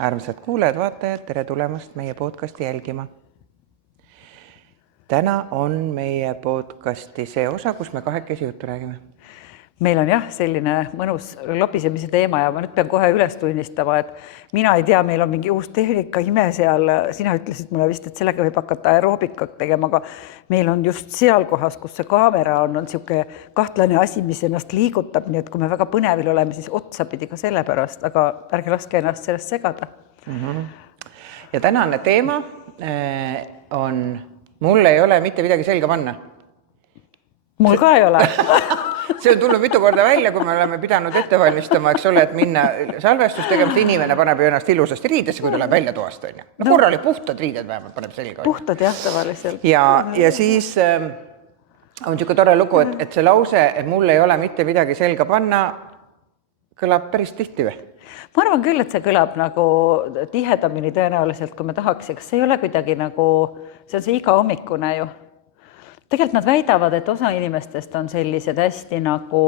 Armsad kuulajad, vaatajad, tere tulemast meie podcasti jälgima. Täna on meie podcasti see osa, kus me kahekesi juttu räägime. Meil on jah selline mõnus lobisemise teema ja ma nüüd pean kohe üles tunnistama, et mina ei tea, meil on mingi uus tehnika ime seal. Sina ütlesid mulle vist, et sellega võib hakata aeroobikat tegema, aga meil on just seal kohas, kus see kaamera on siuke kahtlane asi, mis ennast liigutab, nii et kui me väga põnevil oleme, siis otsapidi ka selle pärast, aga ärge laske ennast sellest segada. Ja tänane teema on, mul ei ole mitte midagi selga panna. Mul ka ei ole. See on tulnud mitu korda välja, kui me oleme pidanud ette valmistama, eks ole, et minna salvestust tegema, inimene paneb ennast ilusasti riidesse, kui tuleb välja toast. Korra oli puhtad riided vähemalt paneb selga. Puhtad jah, tavaliselt. Ja siis on niisugune tore lugu, et see lause, et mul ei ole mitte midagi selga panna, kõlab päris tihti või? Ma arvan küll, et see kõlab nagu tihedamini tõenäoliselt, kui me tahaks. Kas see ei ole kuidagi nagu, see on see iga hommikune ju. Tegelikult nad väidavad, et osa inimestest on sellised hästi nagu,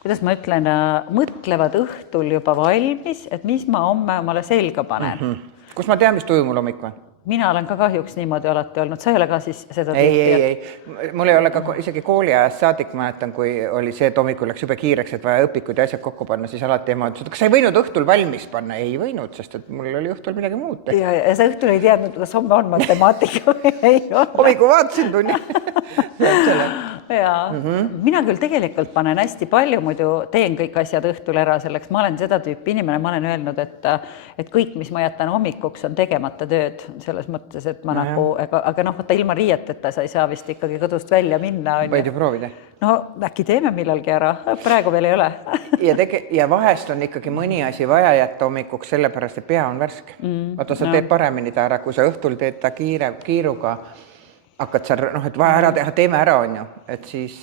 kuidas ma ütlen, mõtlevad õhtul juba valmis, et mis ma homme omale selga panen. Kus ma tean, mis tuju mul hommik on? Mina olen ka kahjuks niimoodi alati olnud. Sa ei ole ka siis seda ei. Mul ei ole ka isegi kooliajast saadik, mäletan, kui oli see, et hommikul läks jube kiireks, et vaja õpikud ja asjad kokku panna, siis alati ema ütles, et kas sa ei võinud õhtul valmis panna? Ei võinud, sest et mul oli õhtul midagi muud. Ja sa õhtul ei teadnud, kas homme on matemaatika või ei ole. Hommiku vaatasin tunni. Mina küll tegelikult panen hästi palju, muidu teen kõik asjad õhtul ära selleks. Ma olen seda tüüpi inimene, ma olen öelnud, et kõik, mis ma jätan hommikuks, on tegemata tööd selles mõttes, et ma nagu, aga võtta ilma riieteta sa ei saa vist ikkagi kodust välja minna. Võid ju proovida. No äkki teeme millalgi ära, praegu veel ei ole. Ja vahest on ikkagi mõni asi vaja jätta hommikuks sellepärast, et pea on värske. Vaata, sa teed paremini ta ära, kui sa õhtul teed ta kiiruga, hakkad sa, et vaja ära teha, teeme ära on ju, et siis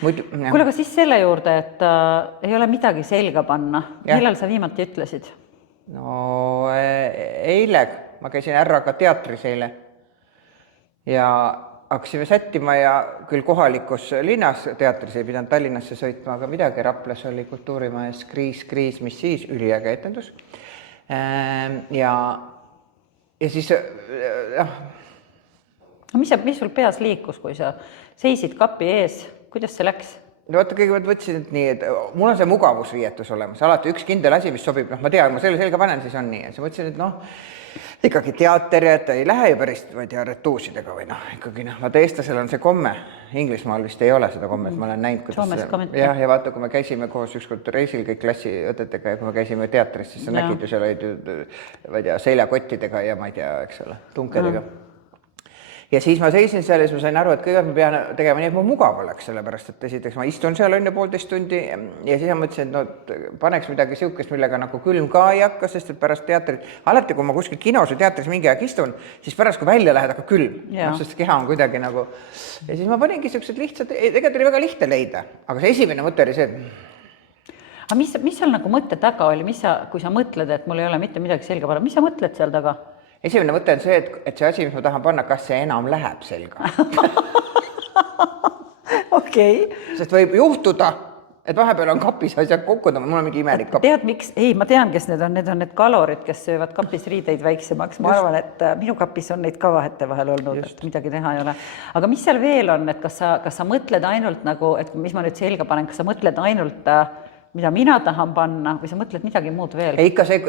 Kuule, aga siis selle juurde, et ei ole midagi selga panna. Millal sa viimati ütlesid? No eile, ma käisin Ärraga teatris eile ja hakkasime sättima ja küll kohalikus linnas teatris ei pidanud Tallinnasse sõitma, aga midagi Raplas oli kultuurimajas kriis, mis siis üliäge etendus. Ja siis Mis sul peas liikus, kui sa seisid kapi ees? Kuidas see läks? No vaata, kõigepealt võtsin, et nii, et mul on see mugavusriietus olemas. Alati üks kindel asi, mis sobib, ma tean, ma selle selga panen, siis on nii. Ja siis mõtlesin, et ikkagi teater ja ei lähe ju päris, ma ei tea, retuusidega või ikkagi vaata eestlasel on see komme. Inglismaal vist ei ole seda kommet, ma olen näinud, kuidas ja vaata, kui me käisime koos ükskord reisil kõik klassiõtetega ja kui me käisime teatris, siis sa nägid ju seal olid seljakottidega ja ma ei tea, eks ole, tunkedega. Ja siis ma seisin seal ja ma sain aru, et kõigepealt ma pean tegema nii, et mu mugav oleks, sellepärast, et esiteks ma istun seal on ju 1,5 tundi ja siis ma mõtlesin, et paneks midagi siukest, millega nagu külm ka ei hakka, sest et pärast teatrit, alati kui ma kuskil kinos või teatris mingi aeg istun, siis pärast kui välja lähed, hakkab külm, sest keha on kuidagi nagu ja siis ma paningi siuksed lihtsad, tegelikult oli väga lihtne leida, aga see esimene mõte oli see, Aga mis seal nagu mõtte taga oli, kui sa mõtled, et mul ei ole mitte midagi selga panna, mis sa mõtled seal taga? Esimene mõte on see, et see asi, mis ma tahan panna, kas see enam läheb selga. Okei. Sest võib juhtuda, et vahepeal on kapis asjad kokku, mul on mingi imelik kapp. Tead, miks? Ei, ma tean, kes need on. Need on need kalorid, kes söövad kapis riideid väiksemaks. Ma arvan, et minu kapis on neid ka vahete vahel olnud, et midagi teha ei ole. Aga mis seal veel on, et kas sa mõtled ainult nagu, et mis ma nüüd selga panen, kas sa mõtled ainult, mida mina tahan panna või sa mõtled midagi muud veel? Ei, ikka see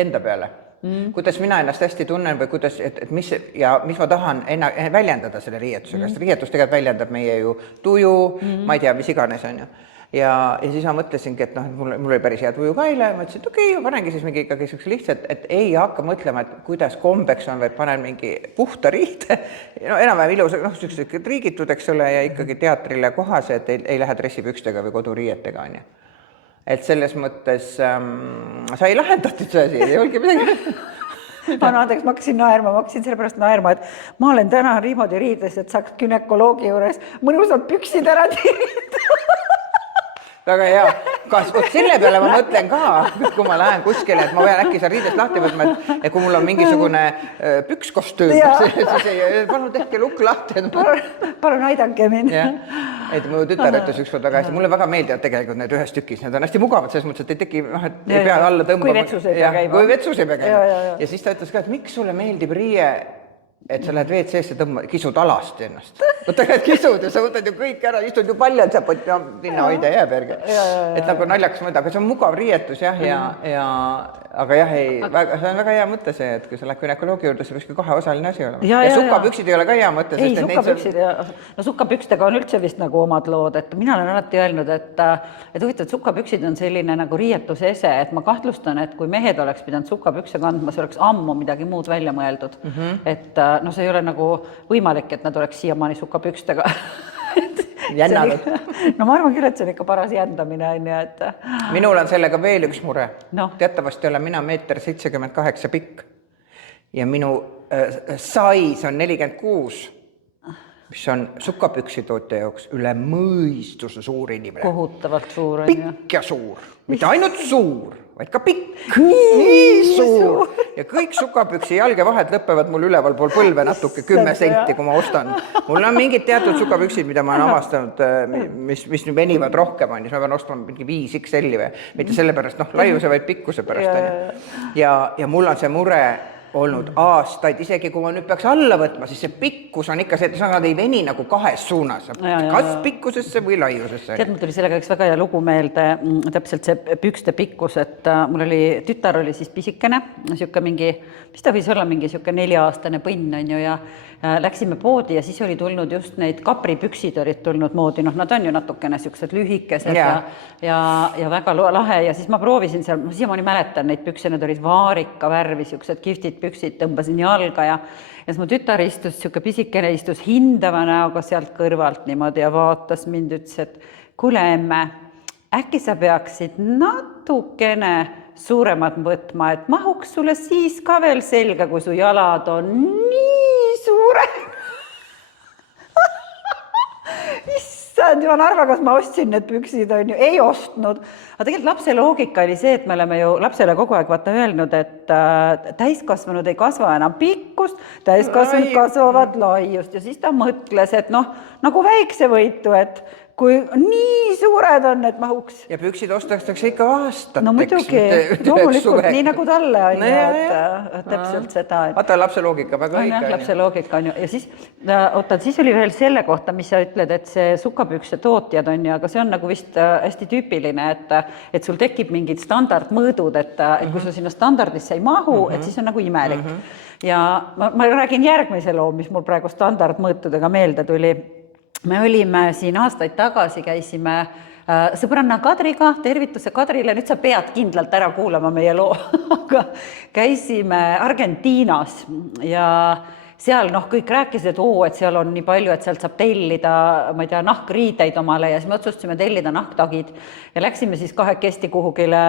enda peale. Kuidas mina ennast hästi tunnen või kuidas, et mis ma tahan väljendada selle riietusega, sest riietus tegelikult väljendab meie ju tuju, ma ei tea, mis iganes on ju. Ja siis ma mõtlesingi, et mul oli päris hea tuju ka eile, ma ütlesin, et okei, ma panengi siis mingi ikkagi lihtsalt, et ei hakka mõtlema, et kuidas kombeks on, vaid panen mingi puhta riide, enam-vähem ilus, sellised riigitud, eks ole, ja ikkagi teatrile kohase, et ei lähe dressipükstega või koduriietega on ju. Et selles mõttes sai lahendatud see asi, ei olgi midagi. Andeks, ma hakkasin sellepärast naerma, et ma olen täna niimoodi riides, et saaks günekoloogi juures mõnusalt püksid ära tiirida. Väga hea. Selle peale ma mõtlen ka, kui ma lähen kuskile, et ma pean äkki seal riidest lahti võtma, et kui mul on mingisugune pükskostüüm, siis palun tehke lukk lahti. Palun aidake mind. Et mu tütar ütles ükskord väga hästi, mulle väga meeldivad tegelikult need ühes tükis, need on hästi mugavad, selles mõttes, et ei teki, et ei pea alla tõmbama. Kui vetsus ei pea käima. Kui vetsus ei pea käima. Ja siis ta ütles ka, et miks sulle meeldib riie, et sa lähed WC-sse kisud alast ennast. Võta need kisud ja sa võtad ju kõik ära, istud ju paljad, sa võid sinna hoida jääb järgi. Et nagu naljakas mõelda, aga see on mugav riietus jah, aga jah, see on väga hea mõte see, et kui sa lähed günekoloogi juurde, see võiks kahe osaline asi olema. Ja sukkapüksid ei ole ka hea mõte. Ei, sukkapüksid no sukkapükstega on üldse vist nagu omad lood, et mina olen alati öelnud, et huvitav, sukkapüksid on selline nagu riietuse ese, et ma kahtlustan, et kui mehed oleks pidanud sukkapükse kandma, see oleks ammu midagi muud välja mõeldud. Et no see ei ole nagu võimalik, et nad oleks siiamaani sukkapükstega. Jännanud. No ma arvan küll, et see on ikka paras jändamine. Et... Minul on sellega veel üks mure. No. Teatavasti olen mina 1,78 meetrit pikk ja minu size on 46, mis on sukkapüksitootja jaoks üle mõistuse suur inimene. Kohutavalt suur. Pikk ja suur. Mitte ainult suur, vaid ka pikk. Nii suur. Ja kõik sukkapüksi jalge vahed lõpevad mul üleval pool põlve natuke 10 senti, kui ma ostan. Mul on mingid teatud sukkapüksid, mida ma olen avastanud, mis nüüd venivad rohkem, siis ma pean ostma mingi 5 XL-i või. Mitte sellepärast, laiuse, vaid pikkuse pärast. Ja mul on see mure olnud aastaid, isegi kui ma nüüd peaks alla võtma, siis see pikkus on ikka see, et nad ei veni nagu kahes suunas. Kas pikkusesse või laiusesse. Tead, mul tuli sellega üks väga hea lugu meelde, täpselt see pükste pikkus, et mul oli, tütar oli siis pisikene, siuke mingi, mis ta võis olla, mingi siuke 4-aastane põnn on ju ja läksime poodi ja siis oli tulnud just neid kapripüksid olid tulnud moodi, nad on ju natukene siuksed lühikesed ja väga lahe ja siis ma proovisin seal, ma siiamaani mäletan neid pükse, need olid vaarika värvi, siuksed kihvtid püksid, tõmbasin jalga ja siis mu tütar istus, siuke pisikene istus hindava näoga sealt kõrvalt niimoodi ja vaatas mind, ütles, et kuule emme, äkki sa peaksid natukene suuremad võtma, et mahuks sulle siis ka veel selga, kui su jalad on nii suure. Issand, ma arvan, kas ma ostsin need püksid, on ju, ei ostnud. Aga tegelikult lapse loogika oli see, et me oleme ju lapsele kogu aeg vaata öelnud, et täiskasvanud ei kasva enam pikkust, täiskasvanud kasvavad laiust ja siis ta mõtles, et nagu väikse võitu, et kui nii suured on, et mahuks. Ja püksid ostatakse ikka aastateks. No muidugi, loomulikult, nii nagu talle on ju, et täpselt seda. Vaata lapse loogika, väga õige. Lapse loogika on ju. Ja siis oli veel selle kohta, mis sa ütled, et see sukkapükse tootjad on ju, aga see on nagu vist hästi tüüpiline, et sul tekib mingid standardmõõdud, et kui sul sinna standardisse ei mahu, et siis on nagu imelik. Ja ma räägin järgmise loo, mis mul praegu standardmõõtudega meelde tuli. Me olime siin aastaid tagasi, käisime sõbranna Kadriga, tervituse Kadrile, nüüd sa pead kindlalt ära kuulama meie loo, aga käisime Argentiinas ja seal kõik rääkisid, et seal on nii palju, et sealt saab tellida, ma ei tea, nahkriideid omale ja siis me otsustasime tellida nahktagid ja läksime siis kahekesti kuhugile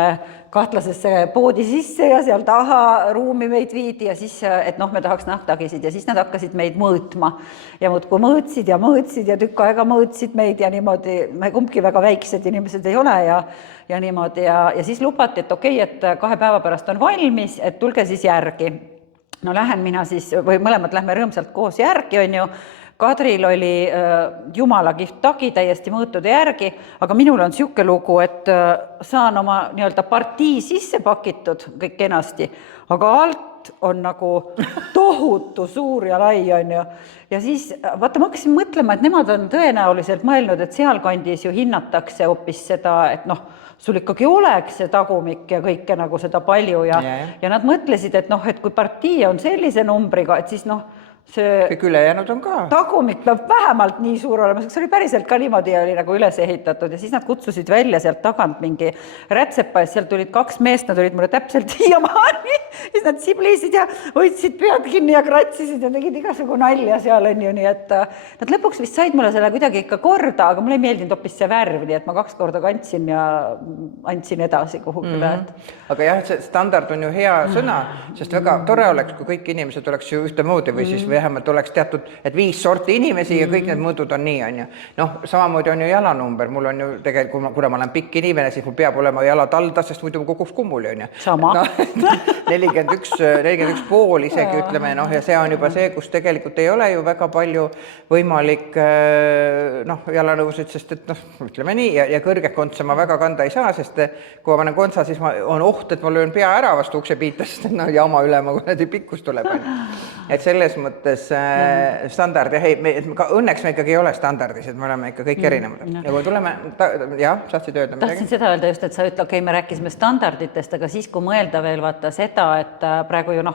kahtlasesse poodi sisse ja seal taha ruumi meid viidi ja siis, et me tahaks nahktagisid ja siis nad hakkasid meid mõõtma ja muudkui mõõtsid ja tükk aega mõõtsid meid ja niimoodi, me kumbki väga väiksed inimesed ei ole ja niimoodi ja siis lubati, et okei, et 2 päeva pärast on valmis, et tulge siis järgi. No lähen mina siis, või mõlemad lähme rõõmsalt koos järgi, on ju. Kadril oli jumala kihvt tagi täiesti mõõtude järgi, aga minul on siuke lugu, et saan oma nii-öelda partii sisse pakitud kõik kenasti, aga alt on nagu tohutu suur ja lai, on ju. Ja siis, vaata, ma hakkasin mõtlema, et nemad on tõenäoliselt mõelnud, et sealkandis ju hinnatakse hoopis seda, et sul ikkagi oleks see tagumik ja kõike nagu seda palju ja nad mõtlesid, et et kui partii on sellise numbriga, et siis see kõik ülejäänud on ka. tagumik peab vähemalt nii suur olema, see oli päriselt ka niimoodi oli nagu üles ehitatud ja siis nad kutsusid välja sealt tagant mingi rätsepa ja sealt tulid 2 meest, nad olid mulle täpselt siiamaani, siis nad siblisid ja hoidsid pead kinni ja kratsisid ja tegid igasugu nalja seal on ju, nii et nad lõpuks vist said mulle selle kuidagi ikka korda, aga mulle ei meeldinud hoopis see värv, nii et ma 2 korda kandsin ja andsin edasi kuhugile. Aga jah, see standard on ju hea sõna, sest väga tore oleks, kui kõik inimesed oleks ju ühtemoodi või siis vähemalt oleks teatud, et 5 sorti inimesi ja kõik need mõõdud on nii, on ju. Noh, samamoodi on ju jalanumber, mul on ju tegelikult, kuna ma olen pikk inimene, siis mul peab olema jalad aldas, sest muidu kukuks kummuli, on ju. Sama. No, 41 pool isegi ütleme, noh, ja see on juba see, kus tegelikult ei ole ju väga palju võimalik jalanõusid, sest et noh, ütleme nii, ja kõrget kontsa ma väga kanda ei saa, sest kui ma panen kontsa, siis on oht, et ma löön pea ära vastu uksepiita, sest no jama üle ma kuradi pikkus tuleb. Et selles mõttes standard ja õnneks me ikkagi ei ole standardis, et me oleme ikka kõik erinevad. Ja kui tuleme, saatsid öelda midagi? Tahtsin seda öelda just, et sa ütle, me rääkisime standarditest, aga siis, kui mõelda veel vaata seda, et praegu ju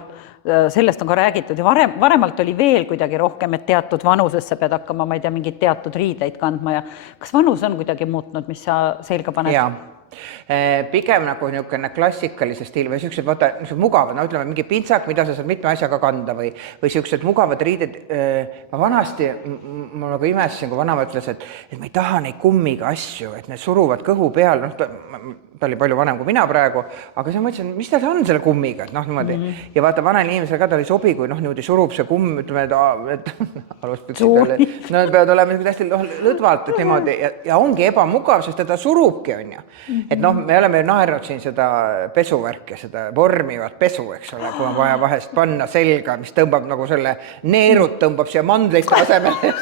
sellest on ka räägitud ja varemalt oli veel kuidagi rohkem, et teatud vanuses sa pead hakkama, ma ei tea, mingid teatud riideid kandma ja kas vanus on kuidagi muutnud, mis sa selga paned? Jaa. Pigem nagu niisugune klassikalise stiil või niisugused, vaata, mugavad, ütleme mingi pintsak, mida sa saad mitme asjaga kanda või niisugused mugavad riided. Ma vanasti, ma nagu imestasin, kui vanema ütles, et ma ei taha neid kummiga asju, et need suruvad kõhu peal, ta oli palju vanem kui mina praegu, aga siis ma mõtlesin, mis ta on selle kummiga, et niimoodi. Ja vaata, vanel inimesel ka ta oli sobi, kui niimoodi surub see kumm, ütleme, et aluspüksid nad peavad olema hästi lõdvalt, et niimoodi, ja ongi ebamugav, sest ta surubki, on ju. Et me oleme naernud siin seda pesuvärki, seda vormivat pesu, eks ole, kui on vaja vahest panna selga, mis tõmbab nagu selle neerut, tõmbab siia mandliste asemele,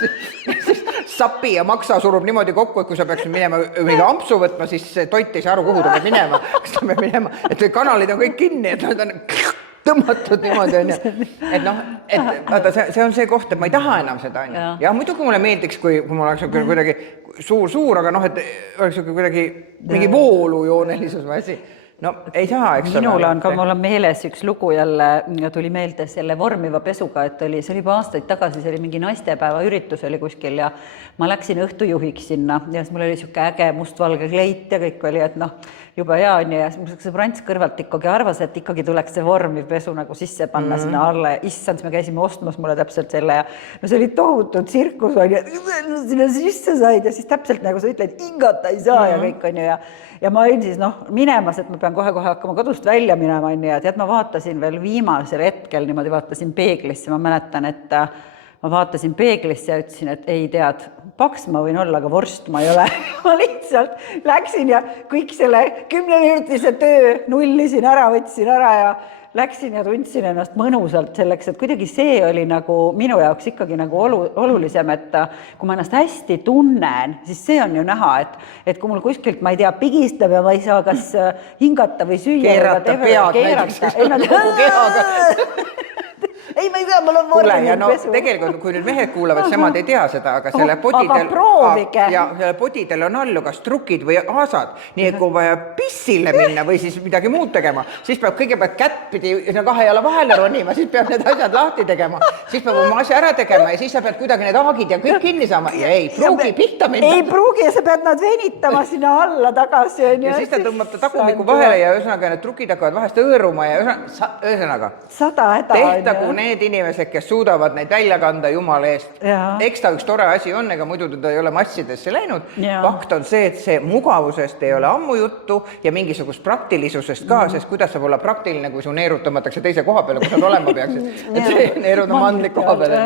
siis sapi ja maksa surub niimoodi kokku, et kui sa peaksid minema mingi ampsu võtma, siis toit ei saa aru, kuhu ta peab minema, kas ta peab minema, et kanalid on kõik kinni, et nad on tõmmatud niimoodi, on ju. Et vaata, see on see koht, et ma ei taha enam seda, on ju. Ja muidugi mulle meeldiks, kui mul oleks kuidagi suur, aga et oleks kuidagi mingi voolujoonelisus või asi. No ei saa, eks ole. Minul on ka, mul on meeles üks lugu jälle, tuli meelde selle vormiva pesuga, et see oli juba aastaid tagasi, see oli mingi naistepäeva üritus oli kuskil ja ma läksin õhtujuhiks sinna ja siis mul oli siuke äge mustvalge kleit ja kõik oli, et juba hea on ja siis see Prants kõrvalt ikkagi arvas, et ikkagi tuleks see vormiv pesu nagu sisse panna sinna alla ja issand, me käisime ostmas mulle täpselt selle ja see oli tohutu tsirkus on ja sinna sisse said ja siis täpselt nagu sa ütled, hingata ei saa ja kõik on ju ja ma olin siis minemas, et ma pean kohe hakkama kodust välja minema ja tead, ma vaatasin veel viimasel hetkel niimoodi vaatasin peeglisse, ma mäletan, et ma vaatasin peeglisse ja ütlesin, et ei tead, paks ma võin olla, aga vorst ma ei ole. Ma lihtsalt läksin ja kõik selle 10-minutise töö nullisin ära, võtsin ära ja läksin ja tundsin ennast mõnusalt selleks, et kuidagi see oli nagu minu jaoks ikkagi nagu olulisem, et kui ma ennast hästi tunnen, siis see on ju näha, et kui mul kuskilt, ma ei tea, pigistab ja ma ei saa kas hingata või süüa. Keerata pead näiteks. Ei, ma ei tea, mul on vormiv pesu. Tegelikult, kui nüüd mehed kuulavad, semad ei tea seda, aga selle podidel on allu kas trukid või aasad, nii et kui vaja pissile minna või siis midagi muud tegema, siis peab kõigepealt kättpidi 2 jala vahele ronima, siis peab need asjad lahti tegema, siis peab oma asja ära tegema ja siis sa pead kuidagi need aagid ja kõik kinni saama ja ei pruugi pihta minna. Ei pruugi ja sa pead nad venitama sinna alla tagasi. Ja siis ta tõmbab ta tagumiku vahele ja ühesõnaga need trukid hakkavad vahest õõruma ja ühesõnaga tehtagu need inimesed, kes suudavad neid välja kanda jumala eest. Eks ta üks tore asi on, ega muidu ta ei ole massidesse läinud. Fakt on see, et see mugavusest ei ole ammu juttu ja mingisugust praktilisusest ka, sest kuidas saab olla praktiline, kui su neerud tõmmatakse teise koha peale, kus nad olema peaksid. Et see neerud on mandlik koha peale.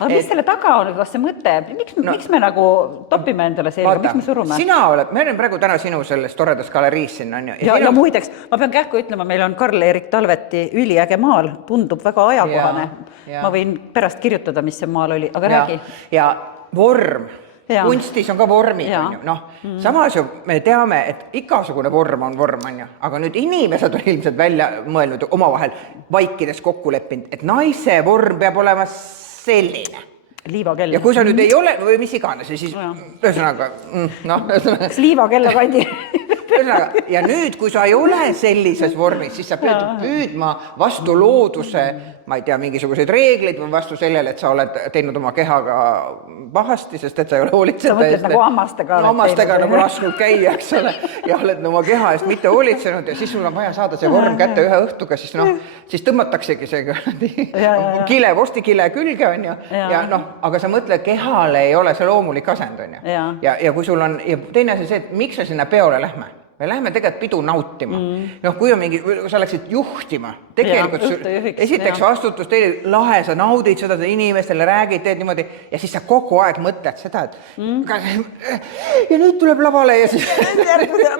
Aga mis selle taga on, kas see mõte? Miks me nagu topime endale selga? Miks me surume? Sina oled, me oleme praegu täna sinu selles toredas galeriis siin. Ja muideks, ma pean kähku ütlema, meil on Karl-Erik Talveti üliäge maal, tundub väga ajakohane. Ma võin pärast kirjutada, mis see maal oli, aga räägi. Ja vorm. Kunstis on ka vormid, on ju. Samas ju me teame, et igasugune vorm on vorm, on ju. Aga nüüd inimesed on ilmselt välja mõelnud omavahel vaikides kokku leppinud, et naise vorm peab olema selline. Liivakell. Ja kui sa nüüd ei ole, või mis iganes, siis ühesõnaga, Kas liivakella kandi? ja nüüd, kui sa ei ole sellises vormis, siis sa pead püüdma vastu looduse, ma ei tea, mingisuguseid reegleid või vastu sellele, et sa oled teinud oma kehaga pahasti, sest et sa ei ole hoolitsenud. Sa mõtled nagu hammastega. Hammastega nagu lasknud käia, eks ole, ja oled oma keha eest mitte hoolitsenud ja siis sul on vaja saada see vorm kätte ühe õhtuga, siis siis tõmmataksegi see kile, vorstikile külge, on ju, ja aga sa mõtled, kehale ei ole see loomulik asend, on ju. Ja kui sul on, ja teine asi see, et miks me sinna peole lähme? Me läheme tegelikult pidu nautima. Kui on mingi, sa läksid juhtima, tegelikult esiteks vastutus teile lahe, sa naudid seda, inimestele räägid, teed niimoodi ja siis sa kogu aeg mõtled seda, et ja nüüd tuleb lavale ja siis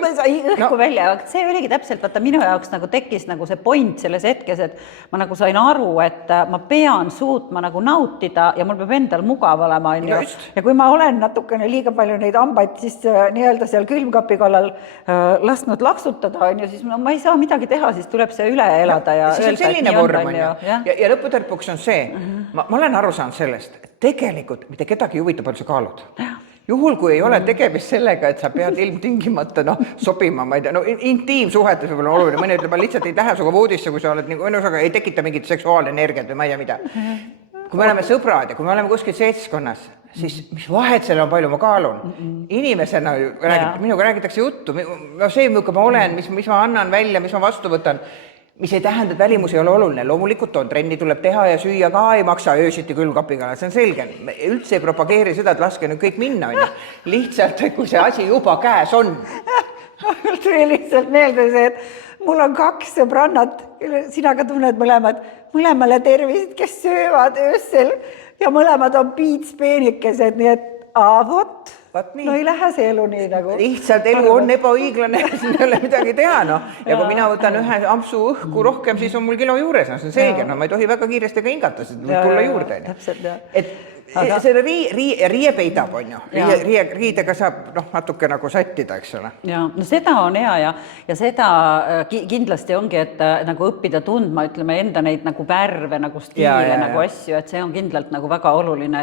ma ei saa õhku välja, aga see oligi täpselt, vaata minu jaoks nagu tekkis nagu see point selles hetkes, et ma nagu sain aru, et ma pean suutma nagu nautida ja mul peab endal mugav olema, on ju. Ja kui ma olen natukene liiga palju neid hambaid siis nii-öelda seal külmkapi kallal lasknud laksutada, on ju, siis ma ei saa midagi teha, siis tuleb see üle elada ja siis on selline vorm, on ju. Ja lõputarpuks on see, ma olen aru saanud sellest, et tegelikult mitte kedagi huvita, palju sa kaalud. Juhul, kui ei ole tegemist sellega, et sa pead ilmtingimata sobima, ma ei tea, intiimsuhetes võib-olla oluline, mõni ütleb, ma lihtsalt ei lähe suga voodisse, kui sa oled nagu õnnusaga, ei tekita mingit seksuaalenergiat või ma ei tea mida. Kui me oleme sõbrad ja kui me oleme kuskil seltskonnas, siis mis vahet selle on palju ma kaalun. Inimesena minuga räägitakse juttu, see, milline ma olen, mis ma annan välja, mis ma vastu võtan, mis ei tähenda, et välimus ei ole oluline. Loomulikult on, trenni tuleb teha ja süüa ka ei maksa öösiti külmkapiga, see on selge. Üldse ei propageeri seda, et laske nüüd kõik minna. Lihtsalt, kui see asi juba käes on. Mul tuli lihtsalt meelde see, et mul on 2 sõbrannat, sina ka tunned mõlemale tervised, kes söövad öösel ja mõlemad on piitspeenikesed, nii et vot, no ei lähe see elu nii nagu. Lihtsalt elu on ebaõiglane, siin ei ole midagi teha, Ja kui mina võtan ühe ampsu õhku rohkem, siis on mul kilo juures, see on selge, ma ei tohi väga kiiresti ka hingata, sest võib tulla juurde. Täpselt, et selle riie peidab, on ju. Riidega saab natuke nagu sättida, eks ole. Ja, no seda on hea ja seda kindlasti ongi, et nagu õppida tundma, ütleme enda neid nagu värve, nagu stiile, nagu asju, et see on kindlalt nagu väga oluline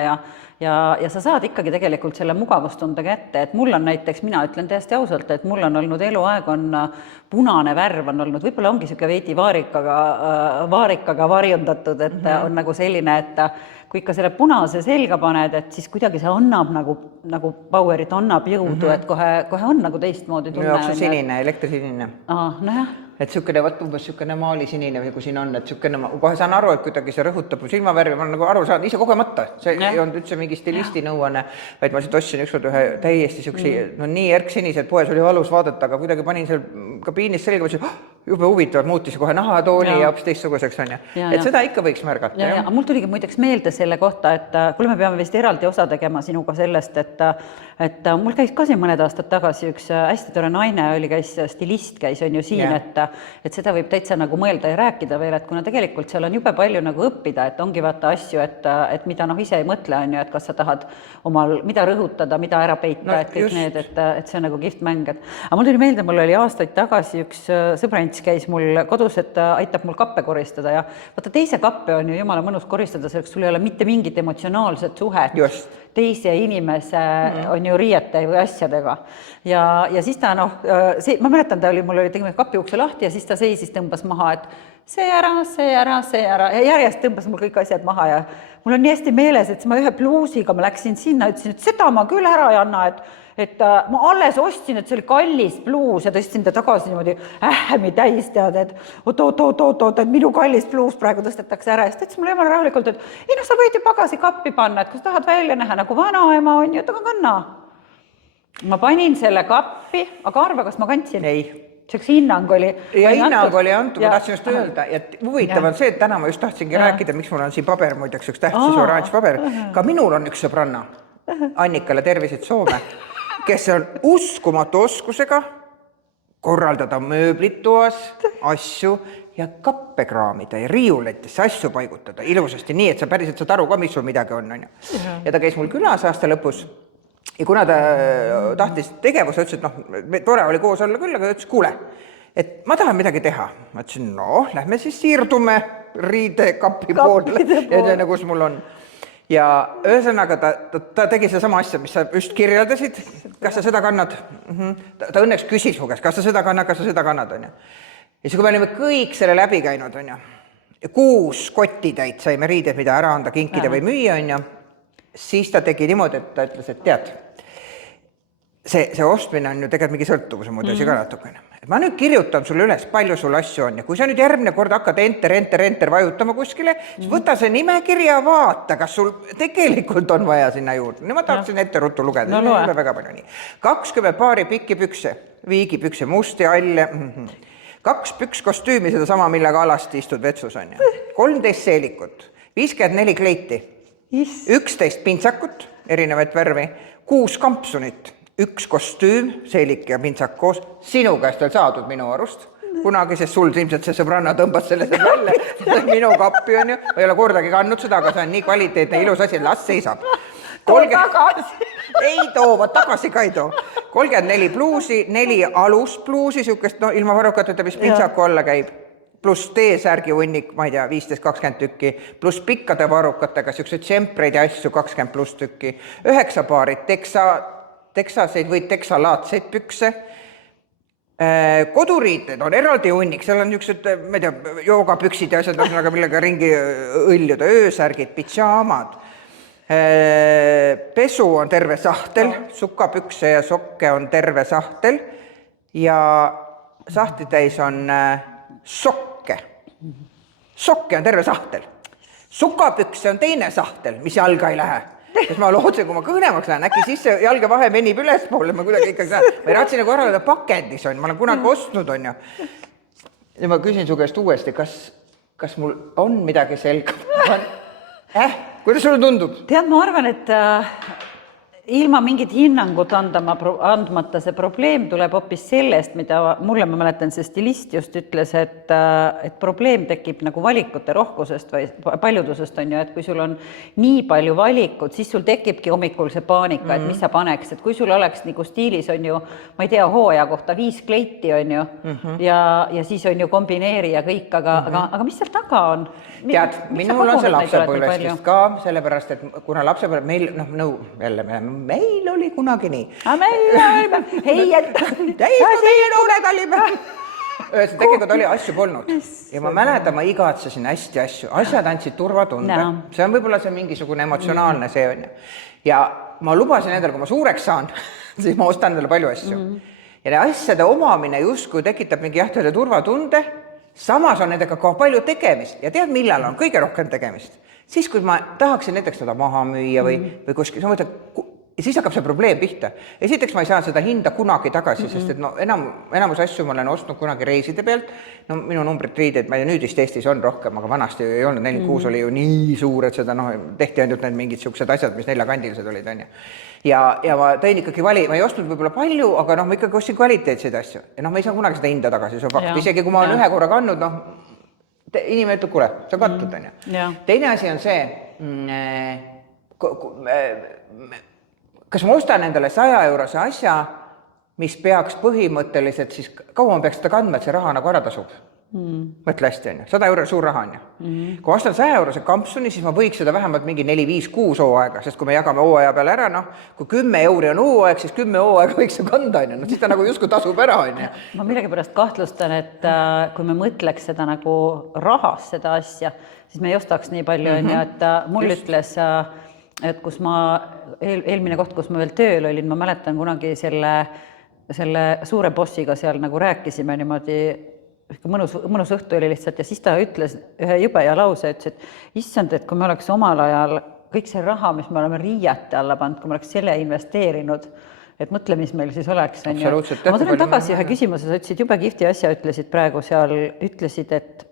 ja sa saad ikkagi tegelikult selle mugavustunde kätte, et mul on näiteks, mina ütlen täiesti ausalt, et mul on olnud eluaeg on punane värv on olnud, võib-olla ongi siuke veidi vaarikaga varjundatud, et on nagu selline, et kui ikka selle punase selga paned, et siis kuidagi see annab nagu powerit, annab jõudu, et kohe on nagu teistmoodi tunne. Minu jaoks on sinine, elektrisinine. Nojah. Et siukene, umbes siukene maalisinine või kui siin on, et siukene, kohe saan aru, et kuidagi see rõhutab silmavärvi, ma olen nagu aru saanud ise kogemata. See ei olnud üldse mingi stilisti nõuanne, vaid ma siit ostsin ükskord ühe täiesti siuksi, nii erksinised poes oli valus vaadata, aga kuidagi panin seal kabiinis selga, mõtlesin, jube huvitavad, muutis kohe nahatooni ja hoopis teistsuguseks on. Et seda ikka võiks märgata. Ja mul tuligi muideks meelde selle kohta, et kuule me peame vist eraldi osa tegema sinuga sellest, et mul käis ka siin mõned aastad tagasi üks hästi tore naine oli, stilist käis on ju siin, et seda võib täitsa nagu mõelda ja rääkida veel, et kuna tegelikult seal on jube palju nagu õppida, et ongi vaata asju, et mida ise ei mõtle on ju, et kas sa tahad omal, mida rõhutada, mida ära peita, et kõik need, et see on nagu kihvt mäng. Aga mul tuli meelde, mul oli aastaid tagasi üks sõbrants käis mul kodus, et aitab mul kappe koristada ja vaata teise kappe on ju jumala mõnus koristada, selleks sul ei ole mitte mingit emotsionaalset suhet teise inimese on ju riiete või asjadega. Ja siis ta ma mäletan, mul oli tegime kapi ukse lahti ja siis ta seisis, tõmbas maha, et see ära ja järjest tõmbas mul kõik asjad maha ja mul on nii hästi meeles, et ma ühe pluusiga ma läksin sinna, ütlesin, et seda ma küll ära ei anna, et ma alles ostsin, et see oli kallis pluus ja tõstsin ta tagasi niimoodi ähmi täis tead, et oot, et minu kallis pluus praegu tõstetakse ära ja siis ütles mulle jumala rahulikult, et ei sa võid ju pagasi kappi panna, et kui sa tahad välja näha nagu vanaema on ju, et aga kanna. Ma panin selle kappi, aga arva, kas ma kandsin? Ei. Selleks hinnang oli. Ja hinnang oli antud, ma tahtsin just öelda. Ja huvitav on see, et täna ma just tahtsingi rääkida, miks mul on siin paber, muideks üks tähtsis oranž paber. Ka minul on üks sõbranna, Annikale tervisid Soome, kes on uskumatu oskusega korraldada mööblitoas asju ja kappe kraamida ja riiuletisse asju paigutada ilusasti nii, et sa päriselt saad aru ka, mis sul midagi on. Ja ta käis mul külas aasta lõpus ja kuna ta tahtis tegevuse, ütles, et tore oli koos olla küll, aga ütles, kuule, et ma tahan midagi teha. Ma ütlesin, lähme siis siirdume riidekapi poole, kus mul on. ja ühesõnaga ta tegi sedasama asja, mis sa just kirjeldasid, kas sa seda kannad? Ta õnneks küsis mu käest, kas sa seda kannad, on ju. Ja siis, kui me olime kõik selle läbi käinud, on ju, 6 kotitäit saime riided, mida ära anda, kinkida või müüa, on ju, siis ta tegi niimoodi, et ta ütles, et tead, see ostmine on ju tegelikult mingi sõltuvuse muud asi ka natukene. Ma nüüd kirjutan sulle üles, palju sul asju on ja kui sa nüüd järgmine kord hakkad enter vajutama kuskile, siis võta see nimekirja, vaata, kas sul tegelikult on vaja sinna juurde. Ma tahaksin ette ruttu lugeda, väga palju nii. 20 paari pikki pükse, viigipükse, musti, halle, 2 pükskostüümi, seda sama, millega alasti istud vetsus on ja 13 seelikut, 54 kleiti, 11 pintsakut, erinevaid värvi, 6 kampsunit, 1 kostüüm, seelik ja pintsak koos, sinu käest veel saadud minu arust, kunagi, sest sul ilmselt see sõbranna tõmbas selle välja, minu kappi on ju, ma ei ole kordagi kandnud seda, aga see on nii kvaliteetne ilus asi, las seisab. Ei too, ma tagasi ka ei too. 34 pluusi, 4 aluspluusi, siukest, no ilma varrukateta, mis pintsaku alla käib, pluss T-särgi hunnik, ma ei tea, 15-20 tükki, pluss pikkade varrukatega, siukseid tšempreid ja asju 20 pluss tükki, 9 paari teksaseid või teksalaatseid pükse. Koduriited on eraldi hunnik, seal on niisugused, ma ei tea, joogapüksid ja asjad, millega ringi õljuda, öösärgid, pitsaamad. Pesu on terve sahtel, sukapükse ja sokke on terve sahtel ja sahtitäis on sokke. Sokke on terve sahtel. Sukapükse on teine sahtel, mis jalga ei lähe. Sest ma lootsin, kui ma kõhnemaks lähen, äkki sisse jalga vahe venib üles poole, ma kuidagi ikkagi lähen. Ma ei raatsin nagu arvada pakendis on, ma olen kunagi ostnud on ju. Ja ma küsin su käest uuesti, kas mul on midagi selga? Kuidas sulle tundub? Tead, ma arvan, et ilma mingit hinnangut andmata see probleem tuleb hoopis sellest, mida mulle, ma mäletan, see stilist just ütles, et probleem tekib nagu valikute rohkusest või paljudusest on ju, et kui sul on nii palju valikut, siis sul tekibki hommikul see paanika, et mis sa paneks, et kui sul oleks nagu stiilis on ju, ma ei tea, hooaja kohta 5 kleiti on ju ja siis on ju kombineeri ja kõik, aga mis seal taga on? Tead, minul on see lapsepõlvestist ka, sellepärast, et kuna lapsepõlve, meil oli kunagi nii. Tegelikult oli asju polnud ja ma mäletan, ma igatsesin hästi asju, asjad andsid turvatunde, see on võib-olla see mingisugune emotsionaalne see on ja ma lubasin endale, kui ma suureks saan, siis ma ostan endale palju asju ja asjade omamine justkui tekitab mingi jahtele turvatunde, samas on nendega ka palju tegemist ja tead, millal on kõige rohkem tegemist? Siis, kui ma tahaksin näiteks seda maha müüa või kuskil, siis hakkab see probleem pihta. Esiteks ma ei saa seda hinda kunagi tagasi, sest et no, enamus asju ma olen ostnud kunagi reiside pealt. No, minu numbrid riided, ma ei tea, nüüd vist Eestis on rohkem, aga vanasti ei olnud, 46 oli ju nii suur, et seda tehti ainult need mingid siuksed asjad, mis 4-kandilised olid. On ju. Ja ma tõin ikkagi ma ei ostnud võib-olla palju, aga ma ikkagi ostsin kvaliteetseid asju. Ja ma ei saa kunagi seda hinda tagasi, see on fakt. Isegi kui ma olen ühe korra kandnud, inimene ütleb, kuule, sa kattud, on ju. Teine asi on see, kas ma ostan endale 100-eurose asja, mis peaks põhimõtteliselt, siis kaua ma peaks seda kandma, et see raha nagu ära tasub? Mõtle hästi, on ju. 100 euro suur raha on ju. Kui ostan 100-eurose kampsuni, siis ma võiks seda vähemalt mingi 4, 5, 6 hooaega, sest kui me jagame hooaja peale ära, kui 10 euri on hooaeg, siis 10 hooaega võiks see kanda, on ju. Siis ta nagu justkui tasub ära, on ju. Ma millegipärast kahtlustan, et kui me mõtleks seda nagu rahas seda asja, siis me ei ostaks nii palju, on ju, et mul ütles, et kus ma eelmine koht, kus ma veel tööl olin, ma mäletan kunagi selle suure bossiga seal nagu rääkisime niimoodi, mõnus õhtu oli lihtsalt ja siis ta ütles ühe jube ja lause, ütles, et issand, et kui me oleks omal ajal kõik see raha, mis me oleme riiete alla pannud, kui me oleks selle investeerinud, et mõtle, mis meil siis oleks. Ma tulen tagasi ühe küsimuse, sa ütlesid jube kihvti asja, ütlesid praegu seal, ütlesid, et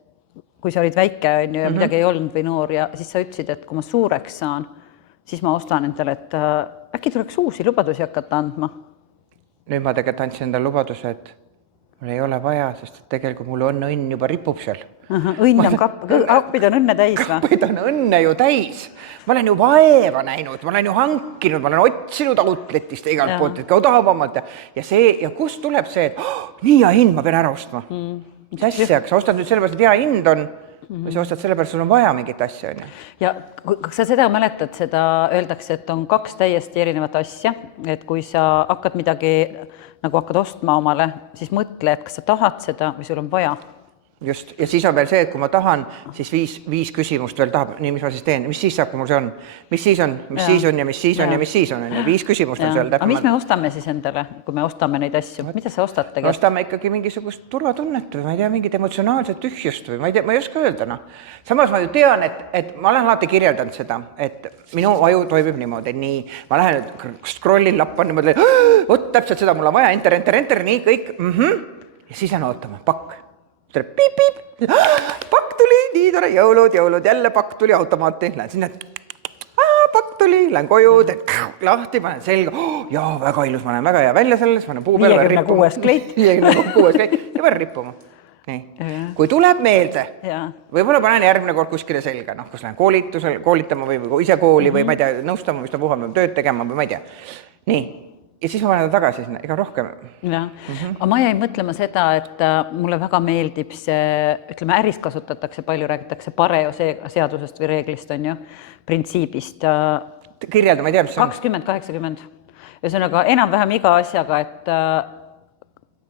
kui sa olid väike on ju, ja midagi ei olnud või noor ja siis sa ütlesid, et kui ma suureks saan, siis ma ostan endale, et äkki tuleks uusi lubadusi hakata andma. Nüüd ma tegelikult andsin endale lubaduse, et mul ei ole vaja, sest tegelikult mul on õnn juba ripub seal. Õnn on kappid on õnne täis või? Kappid on õnne ju täis. Ma olen ju vaeva näinud, ma olen ju hankinud, ma olen otsinud outletist igalt poolt, et ka odavamalt. Ja kust tuleb see, et nii hea hind ma pean ära ostma. Mis asjaks, sa ostad nüüd sellepärast, et hea hind on või sa ostad sellepärast, sul on vaja mingit asja, on ju. Ja kas sa seda mäletad, seda öeldakse, et on 2 täiesti erinevat asja, et kui sa hakkad midagi nagu hakkad ostma omale, siis mõtle, et kas sa tahad seda või sul on vaja. Just, ja siis on veel see, et kui ma tahan, siis 5 küsimust veel tahab, nii, mis ma siis teen, mis siis saab, kui mul see on, mis siis on, mis siis on ja mis siis on ja mis siis on, 5 küsimust on seal täpsemalt. Aga mis me ostame siis endale, kui me ostame neid asju? Mida sa ostad tegelikult? Ostame ikkagi mingisugust turvatunnet või ma ei tea, mingit emotsionaalset tühjust või ma ei tea, ma ei oska öelda, noh. Samas ma ju tean, et ma olen alati kirjeldanud seda, et minu aju toimib niimoodi, nii, ma lähen scrollin, lappan niimoodi, võt, täpselt seda mul on vaja, enter, nii kõik, ja siis on ootama, pakk. Piip, pakk tuli, nii tore, jõulud, jälle pakk tuli automaati, lähen sinna, pakk tuli, lähen koju, teen lahti, panen selga, jaa, väga ilus, ma näen väga hea välja selles, panen puu peale, 56 kleit. 56 kleit ja panen rippuma. Nii. Kui tuleb meelde, võib-olla panen järgmine kord kuskile selga, kus lähen koolitama või ise kooli või ma ei tea, nõustama, mis ta puhama, tööd tegema või ma ei tea. Nii. Ja siis ma panen tagasi sinna, ega rohkem. Aga ma jäin mõtlema seda, et mulle väga meeldib see, ütleme, äris kasutatakse palju, räägitakse pareo seadusest või reeglist, on ju, printsiibist. Kirjelda, ma ei tea, mis on. 20-80. Ühesõnaga enam-vähem iga asjaga, et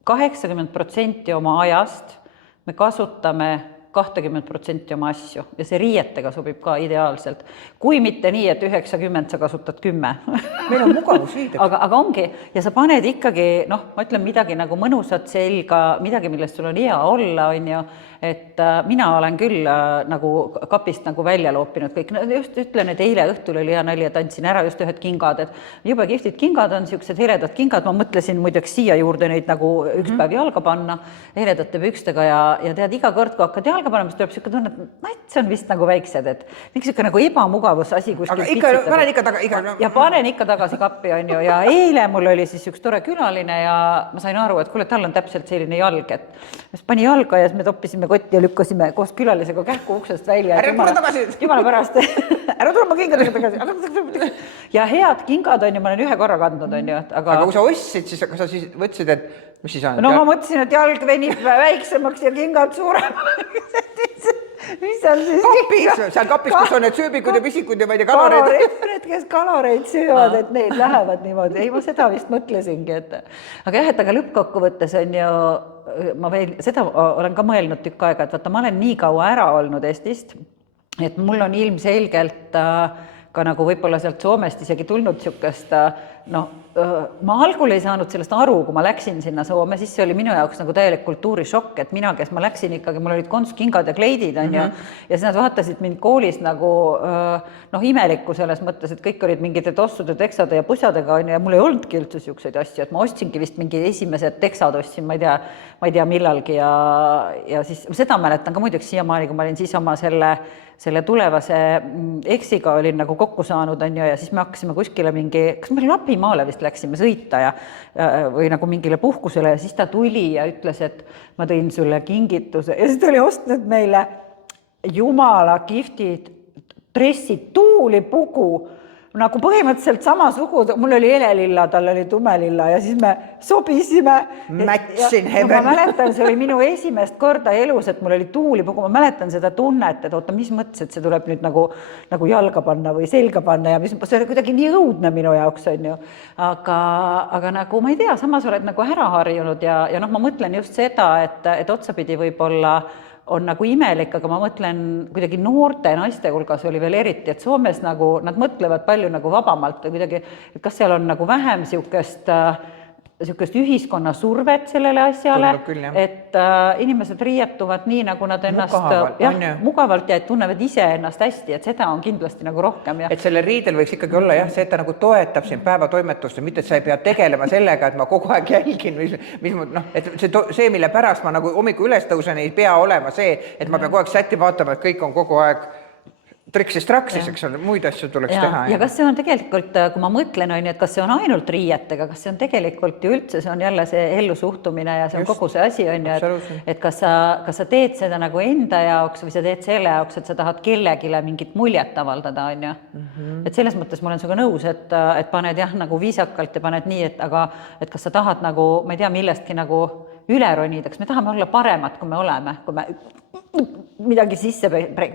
80% oma ajast me kasutame 20% oma asju ja see riietega sobib ka ideaalselt. Kui mitte nii, et 90 sa kasutad 10. Meil on mugavusriided. Aga ongi, ja sa paned ikkagi, ma ütlen midagi nagu mõnusat selga, midagi, millest sul on hea olla, on ju, et mina olen küll nagu kapist nagu välja loopinud kõik. Just ütlen, et eile õhtul oli hea nali ja tantsin ära just ühed kingad, et jube kihvtid kingad on, siuksed heledad kingad. Ma mõtlesin muideks siia juurde neid nagu üks päev jalga panna heledate pükstega ja tead, iga kord, kui hakkad jalga panema, siis tuleb siuke tunne, et see on vist nagu väiksed, et mingi siuke nagu ebamugavus asi kuskil pitsitada. Panen ikka taga, ja panen ikka tagasi kappi, on ju, ja eile mul oli siis üks tore külaline ja ma sain aru, et kuule, tal on täpselt selline jalg, et pani jalga ja me toppisime kotti ja lükkasime koos külalisega kähku uksest välja. Ära tule tagasi! Jumala pärast. Ära tule ma kingadega tagasi. Ja head kingad on ju, ma olen ühe korra kandnud, on ju. Aga kui sa ostsid, siis kas sa siis võtsid, et mis siis on? No ma mõtlesin, et jalg venib väiksemaks ja kingad suuremaks. Mis seal siis? Kapis, seal kapis, kus on need sööbikud ja pisikud ja ma ei tea, kaloreid. Need, kes kaloreid söövad, et neid lähevad niimoodi. Ei, ma seda vist mõtlesingi, et aga jah, et aga lõppkokkuvõttes on ju, ma veel seda olen ka mõelnud tükk aega, et vaata, ma olen nii kaua ära olnud Eestist, et mul on ilmselgelt ka nagu võib-olla sealt Soomest isegi tulnud siukest, ma algul ei saanud sellest aru, kui ma läksin sinna Soome, siis see oli minu jaoks nagu täielik kultuurishokk, et mina, kes ma läksin ikkagi, mul olid konskingad ja kleidid, on ju, ja siis nad vaatasid mind koolis nagu imelikku selles mõttes, et kõik olid mingite tossude, teksade ja pusadega, on ju, ja mul ei olnudki üldse siukseid asju, et ma ostsingi vist mingi esimesed teksad ostsin, ma ei tea millalgi ja siis seda mäletan ka muideks siiamaani, kui ma olin siis oma selle tulevase eksiga olin nagu kokku saanud, on ju, ja siis me hakkasime kuskile mingi, kas me Lapimaale vist läksime sõita või nagu mingile puhkusele ja siis ta tuli ja ütles, et ma tõin sulle kingituse ja siis ta oli ostnud meile jumala kihvtid dressid, tuulipugu, nagu põhimõtteliselt samasugud, mul oli helelilla, tal oli tumelilla ja siis me sobisime. Match in heaven. Ma mäletan, see oli minu esimest korda elus, et mul oli tuulipugu, ma mäletan seda tunnet, et oota, mis mõttes, et see tuleb nüüd nagu jalga panna või selga panna ja see oli kuidagi nii õudne minu jaoks, on ju. Aga nagu ma ei tea, samas oled nagu ära harjunud ja ma mõtlen just seda, et otsapidi võib-olla on nagu imelik, aga ma mõtlen kuidagi noorte naiste hulgas oli veel eriti, et Soomes nagu nad mõtlevad palju nagu vabamalt või kuidagi, et kas seal on nagu vähem siukest ühiskonna survet sellele asjale, et inimesed riietuvad nii, nagu nad ennast mugavalt ja et tunnevad ise ennast hästi, et seda on kindlasti nagu rohkem. Et selle riidel võiks ikkagi olla see, et ta nagu toetab siin päevatoimetust, mitte et sa ei pea tegelema sellega, et ma kogu aeg jälgin, et see, mille pärast ma nagu hommiku üles tõusen, ei pea olema see, et ma pean kogu aeg sätti vaatama, et kõik on kogu aeg traksis, eks ole, muid asju tuleks teha. Ja kas see on tegelikult, kui ma mõtlen, et kas see on ainult riietega, kas see on tegelikult ju üldse, see on jälle see ellu suhtumine ja see on kogu see asi, et kas sa teed seda nagu enda jaoks või sa teed selle jaoks, et sa tahad kellegile mingit muljet avaldada, on ju. Et selles mõttes ma olen sinuga nõus, et paned nagu viisakalt ja paned nii, et kas sa tahad nagu, ma ei tea, millestki nagu üle ronida, kas me tahame olla paremad, kui me oleme, kui me midagi sisse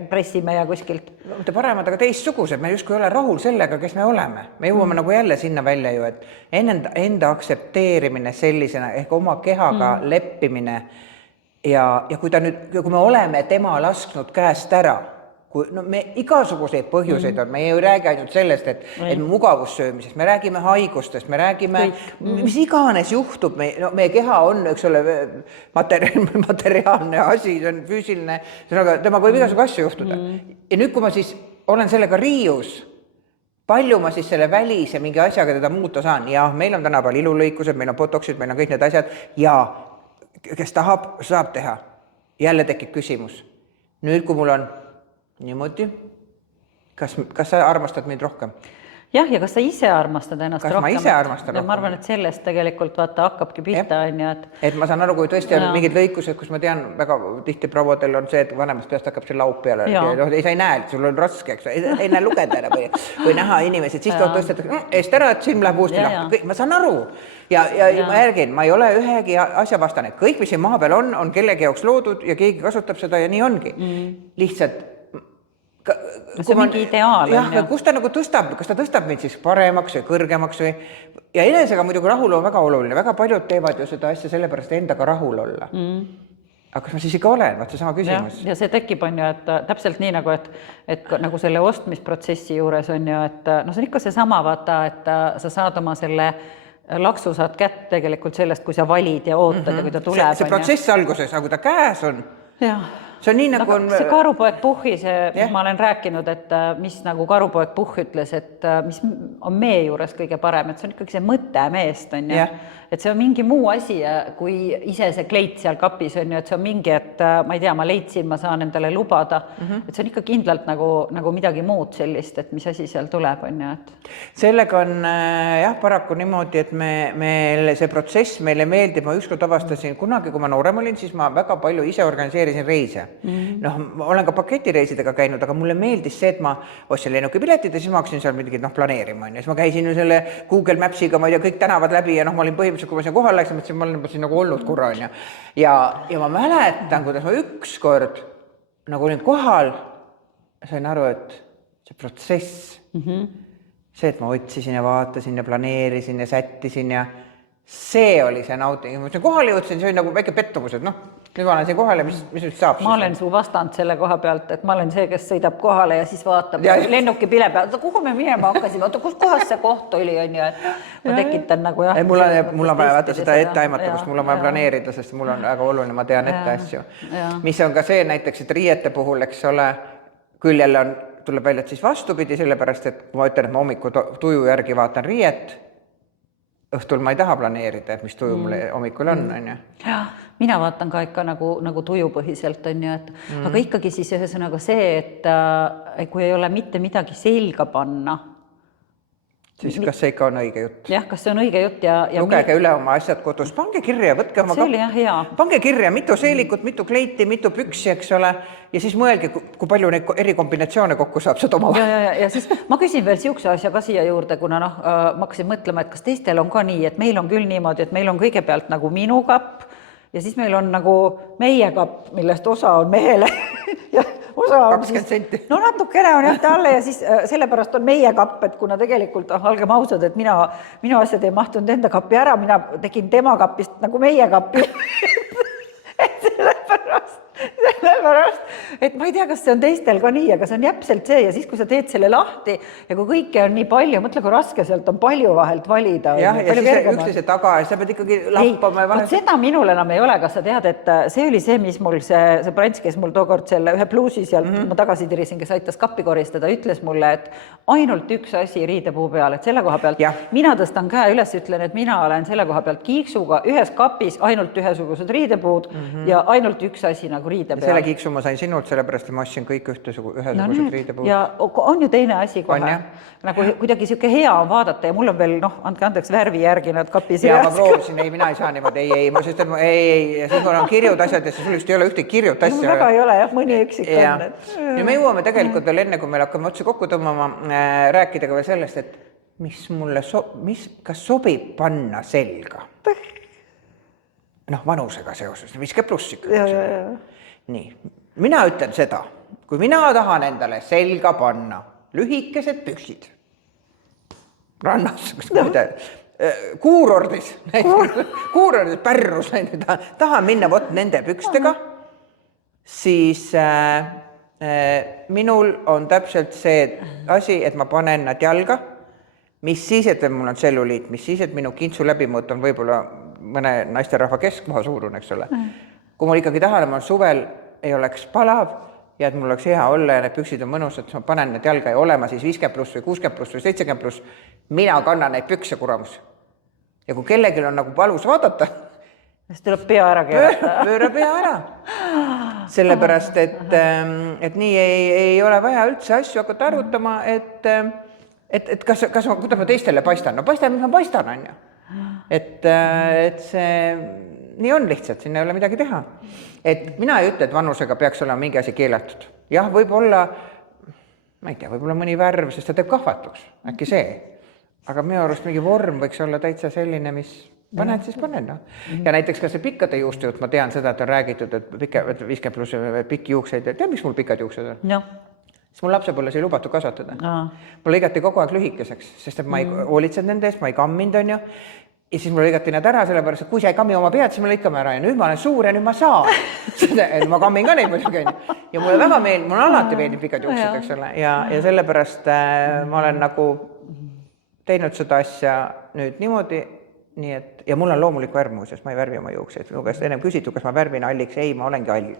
pressime ja kuskilt. Mitte paremad, aga teistsugused, me justkui ei ole rahul sellega, kes me oleme. Me jõuame nagu jälle sinna välja ju, et enda aktsepteerimine sellisena ehk oma kehaga leppimine ja kui me oleme tema lasknud käest ära, me igasuguseid põhjuseid on, me ei räägi ainult sellest, et mugavussöömisest, me räägime haigustest, me räägime, mis iganes juhtub, meie keha on, eks ole, materiaalne asi, see on füüsiline, temaga võib igasugu asju juhtuda. Ja nüüd, kui ma siis olen sellega riius, palju ma siis selle välise mingi asjaga teda muuta saan? Ja meil on tänapäeval ilulõikused, meil on botoxid, meil on kõik need asjad ja kes tahab, saab teha. Jälle tekib küsimus. Nüüd, kui mul on niimoodi, kas sa armastad mind rohkem? Jah, ja kas sa ise armastad ennast rohkem? Kas ma ise armastan rohkem? Ma arvan, et sellest tegelikult hakkabki pihta. Et ma saan aru, kui tõesti on mingid lõikused, kus ma tean, väga tihti prouadel on see, et vanemast peast hakkab see laup peale. Sa ei näe, sul on raske, eks ei näe lugeda või näha inimesed, siis tõstetakse eest ära, et silm läheb uuesti lahti. Ma saan aru. Ja ma järgin, ma ei ole ühegi asja vastane. Kõik, mis siin maa peal on kellegi jaoks loodud ja keegi kasutab seda ja nii ongi. Lihtsalt see on mingi ideaal. Jah, kus ta nagu tõstab, kas ta tõstab mind siis paremaks või kõrgemaks või... Ja enesega muidugi rahul on väga oluline. Väga paljud teevad ju seda asja sellepärast endaga rahul olla. Aga kas ma siis ikka olen? Vaat see sama küsimus. Ja see tekib on ju, et täpselt nii nagu, et nagu selle ostmisprotsessi juures on ju, et no see on ikka see sama vaata, et sa saad oma selle laksu saad kätt tegelikult sellest, kui sa valid ja ootad ja kui ta tuleb. See protsess alguses, aga kui ta käes on... Jah. See on nii nagu... See Karupoeg Puhhi, mis ma olen rääkinud, et mis nagu Karupoeg Puhh ütles, et mis on mee juures kõige parem, et see on ikkagi see mõte meest, on ju. Et see on mingi muu asi, kui ise see kleit seal kapis on ju, et see on mingi, et ma ei tea, ma leidsin, ma saan endale lubada, et see on ikka kindlalt nagu midagi muud sellist, et mis asi seal tuleb, on ju. Sellega on jah, paraku niimoodi, et meil see protsess meile meeldib, ma ükskord avastasin kunagi, kui ma noorem olin, siis ma väga palju ise organiseerisin reise. Noh, ma olen ka paketireisidega käinud, aga mulle meeldis see, et ma ostsin lennukipiletid ja siis ma hakkasin seal midagi planeerima. Ja siis ma käisin ju selle Google Mapsiga, ma ei tea, kõik tänavad läbi ja ma olin põhimõtteliselt, kui ma siin kohal läksin, mõtlesin, ma olen siin nagu olnud korra. Ja ma mäletan, kuidas ma ükskord nagu olin kohal, sain aru, et see protsess, see, et ma otsisin ja vaatasin ja planeerisin ja sättisin ja see oli see nauting. Ma kohale jõudsin, see oli nagu väike pettumus, et nüüd ma olen siin kohale, mis nüüd saab? Ma olen su vastand selle koha pealt, et ma olen see, kes sõidab kohale ja siis vaatab lennuki pile peal. Kuhu me minema hakkasime? Kus kohas see koht oli, on ju, et ma tekitan nagu jah. Mul on vaja vaata seda etteaimatavust, mul on vaja planeerida, sest mul on väga oluline, ma tean ette asju. Mis on ka see näiteks, et riiete puhul, eks ole, küll jälle tuleb välja, et siis vastupidi, sellepärast, et ma ütlen, et ma hommiku tuju järgi vaatan riiet, õhtul ma ei taha planeerida, et mis tuju mul hommikul on ju. Jah, mina vaatan ka ikka nagu tujupõhiselt on ju, et aga ikkagi siis ühesõnaga see, et kui ei ole mitte midagi selga panna, siis kas see ikka on õige jutt? Jah, kas see on õige jutt ja lugege üle oma asjad kodus, pange kirja, võtke oma pange kirja, mitu seelikut, mitu kleiti, mitu püksi, eks ole, ja siis mõelge, kui palju neid eri kombinatsioone kokku saab seda oma. Ja siis ma küsin veel siukse asja ka siia juurde, kuna ma hakkasin mõtlema, et kas teistel on ka nii, et meil on küll niimoodi, et meil on kõigepealt nagu minu kapp ja siis meil on nagu meie kapp, millest osa on mehele ja osa on 20 senti. No natukene on jah talle ja siis sellepärast on meie kapp, et kuna tegelikult olgem ausad, et minu asjad ei mahtunud enda kappi ära, mina tegin tema kapist nagu meie kappi. Sellepärast, et ma ei tea, kas see on teistel ka nii, aga see on jäpselt see ja siis, kui sa teed selle lahti ja kui kõike on nii palju, mõtle, kui raske sealt on palju vahelt valida. Jah, ja siis üksteise taga ja sa pead ikkagi lappama. Seda minul enam ei ole, kas sa tead, et see oli see, mis mul see Prants, kes mul tookord selle ühe pluusi sealt ma tagasi tirisin, kes aitas kappi koristada, ütles mulle, et ainult üks asi riidepuu peal, et selle koha pealt mina tõstan käe üles, ütlen, et mina olen selle koha pealt kiiksuga ühes kapis ainult ühesugused riidepuud ja ainult üks asi nagu riide peal. Selle kiiksu ma sain sinult, sellepärast ma ostsin kõik ühesugused riidepuud. Ja on ju teine asi kohe. Nagu kuidagi siuke hea on vaadata ja mul on veel, andke andeks värvi järgi nad kapis. Ja ma proovisin, mina ei saa niimoodi, sest ja siis mul on kirjud asjad ja sul just ei ole ühte kirjut asja. Mul väga ei ole, mõni üksik on. Ja me jõuame tegelikult veel enne, kui meil hakkame otsi kokku tõmbama, rääkida ka veel sellest, et mis mulle kas sobib panna selga? Vanusega seoses, 50+ ikka. Nii, mina ütlen seda, kui mina tahan endale selga panna lühikesed püksid rannas, kuurordis, Pärnus, tahan minna vot nende pükstega, siis minul on täpselt see asi, et ma panen nad jalga, mis siis, et mul on tselluliit, mis siis, et minu kintsu läbimõõt on võib-olla mõne naisterahva keskmaha suurune, eks ole. Kui mul ikkagi tahan, et mul suvel ei oleks palav ja et mul oleks hea olla ja need püksid on mõnusad, ma panen need jalga ja olema siis 50 pluss või 60 pluss või 70 pluss, mina kannan neid pükse, kuramus. Ja kui kellelgi on nagu palus vaadata, siis tuleb pea ära keerata. Pööra pea ära. Sellepärast, et nii ei ole vaja üldse asju hakata arvutama, et kuidas ma teistele paistan. No paistan, mis ma paistan, on ju. Et see nii on lihtsalt, sinna ei ole midagi teha. Et mina ei ütle, et vanusega peaks olema mingi asi keelatud. Jah, võib-olla, ma ei tea, võib-olla mõni värv, sest ta teeb kahvatuks, äkki see. Aga minu arust mingi vorm võiks olla täitsa selline, mis paned, siis paned. No. Ja näiteks ka see pikkade juuste juht, ma tean seda, et on räägitud, et 50 pluss pikki juukseid. Tead, miks mul pikad juuksed on? Jah. Siis mul lapsepõlves ei lubatud kasvatada. Mul lõigati kogu aeg lühikeseks, sest et ma ei hoolitsenud nende eest, ma ei kamminud, on ju. Ja siis mul lõigati nad ära, sellepärast, et kui sa ei kammi oma pead, siis me lõikame ära ja nüüd ma olen suur ja nüüd ma saan. Ma kammin ka neid muidugi. Ja mulle väga meeldib, mul alati meeldib pikad juuksed, eks ole. Ja sellepärast ma olen nagu teinud seda asja nüüd niimoodi, nii et, ja mul on loomulik värv muuseas, ma ei värvi oma juukseid. Mu käest ennem küsitud, kas ma värvin halliks, ei, ma olengi hall.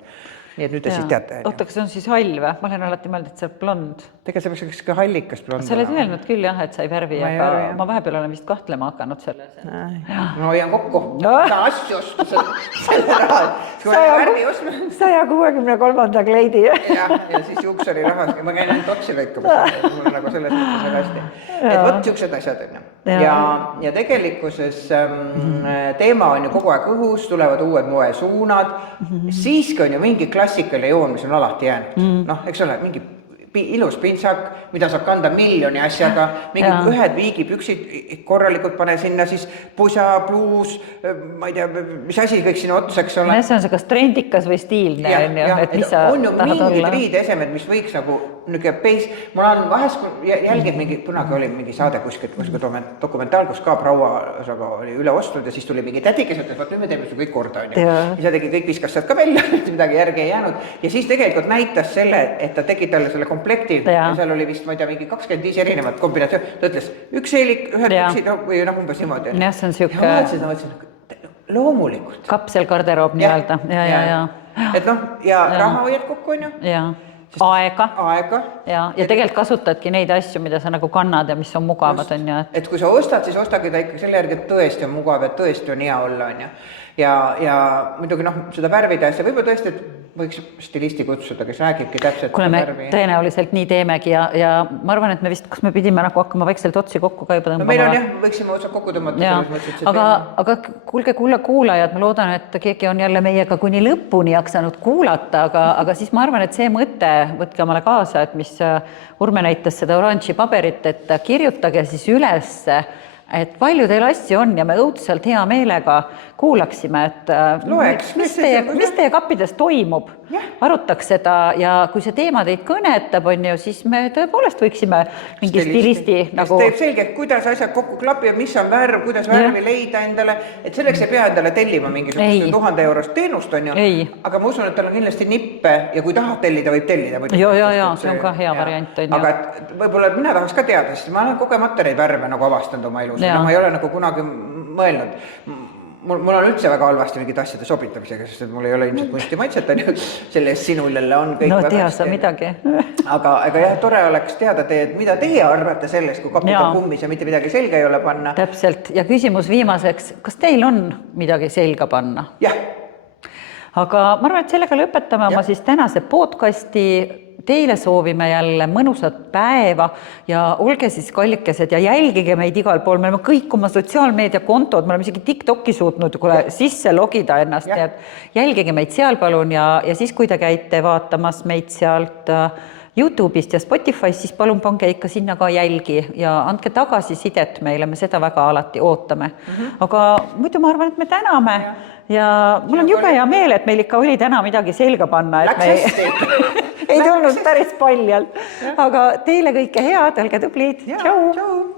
Nii et nüüd te siis teate. Oota, kas see on siis hall või? Ma olen alati mõelnud, et see on blond. Tegelikult see peaks ka hallikas blond. Sa oled öelnud küll jah, et sa ei värvi, aga ma vahepeal olen vist kahtlema hakanud selles. Ma hoian kokku. Sa asju ostu selle raha. 163. kleidi. Ja siis juuksari rahas. Ma käin ainult otsi lõikamas. Mul on nagu selles mõttes väga hästi. Et võt siuksed asjad on. Ja tegelikkuses teema on ju kogu aeg õhus, tulevad uued moesuunad. Siiski on ju mingi klassikaline joon, mis on alati jäänud. Noh, eks ole, mingi ilus pintsak, mida saab kanda miljoni asjaga, mingi ühed viigipüksid korralikult pane sinna, siis pusa, pluus, ma ei tea, mis asi kõik sinna otsa, eks ole. See on see kas trendikas või stiilne, et mis sa on ju mingid riideesemed, mis võiks nagu niisugune peis, mul on vahest, kui jälgid mingi, kunagi oli mingi saade kuskilt dokumentaal, kus ka Brauasaga oli üle ostnud ja siis tuli mingi tädikes, et vaat nüüd me teeme kõik korda, on ju. Ja tegi kõik viskas sealt ka välja, midagi järgi ei jäänud. Ja siis tegelikult näitas selle, et ta tegi talle selle komplekti ja seal oli vist, ma ei tea, mingi 25 erinevat kombinatsioon. Ta ütles, üks eelik, ühed püksid või umbes niimoodi. Jah, see on siuke... Ja mõtlesin, loomulikult. Kapsel garderoob nii-öelda. Et noh, ja raha hoiad kokku, on ju. Ja aega. Ja tegelikult kasutadki neid asju, mida sa nagu kannad ja mis on mugavad, on ju. Et kui sa ostad, siis ostagi ta ikka selle järgi, et tõesti on mugav, et tõesti on hea olla, on ju. Ja muidugi seda värvida asja, võib-olla tõesti, et võiks stilisti kutsuda, kes räägibki täpselt kuule, me tõenäoliselt nii teemegi ja ma arvan, et me vist, kas me pidime nagu hakkama vaikselt otsi kokku ka juba tõmbama. Meil on jah, võiksime otsad kokku tõmmata. Aga kuulge kuulajad, ma loodan, et keegi on jälle meiega kuni lõpuni jaksanud kuulata, aga siis ma arvan, et see mõte, võtke omale kaasa, et mis Urme näitas seda oranži paberit, et kirjutage siis üles, et palju teil asju on ja me õudselt hea meelega kuulaksime, et mis teie kappides toimub, arutaks seda ja kui see teema teid kõnetab, on ju, siis me tõepoolest võiksime mingi stilisti nagu... Teeb selge, et kuidas asjad kokku klapivad, mis on värv, kuidas värvi leida endale, et selleks ei pea endale tellima mingisugust 1000 eurost teenust, on ju, aga ma usun, et tal on kindlasti nippe ja kui tahab tellida, võib tellida. Ja, see on ka hea variant, on ju. Aga võib-olla mina tahaks ka teada, sest ma olen kogemata neid värve nagu avastanud oma elus. Ma ei ole nagu kunagi mõelnud. Mul on üldse väga halvasti mingid asjade sobitamisega, sest mul ei ole ilmselt kunsti maitset, selle eest sinulele on kõik väga tea sa midagi. Aga jah, tore oleks teada teed, mida teie arvate sellest, kui kapid on kummis ja mitte midagi selga ei ole panna. Täpselt. Ja küsimus viimaseks, kas teil on midagi selga panna? Jah. Aga ma arvan, et sellega lõpetame oma siis tänase podcasti. Teile soovime jälle mõnusat päeva ja olge siis kallikesed ja jälgige meid igal pool. Me oleme kõik oma sotsiaalmeedia kontod, me oleme isegi TikToki suutnud sisse logida ennast. Nii et jälgige meid seal palun ja siis, kui te käite vaatamas meid sealt YouTube'ist ja Spotify'st, siis palun pange ikka sinna ka jälgi ja andke tagasisidet meile, me seda väga alati ootame. Aga muidu ma arvan, et me täname ja mul on jube hea meel, et meil ikka oli täna midagi selga panna, et Läks me ei tulnud päris paljalt, aga teile kõike head, olge tublid, tšau!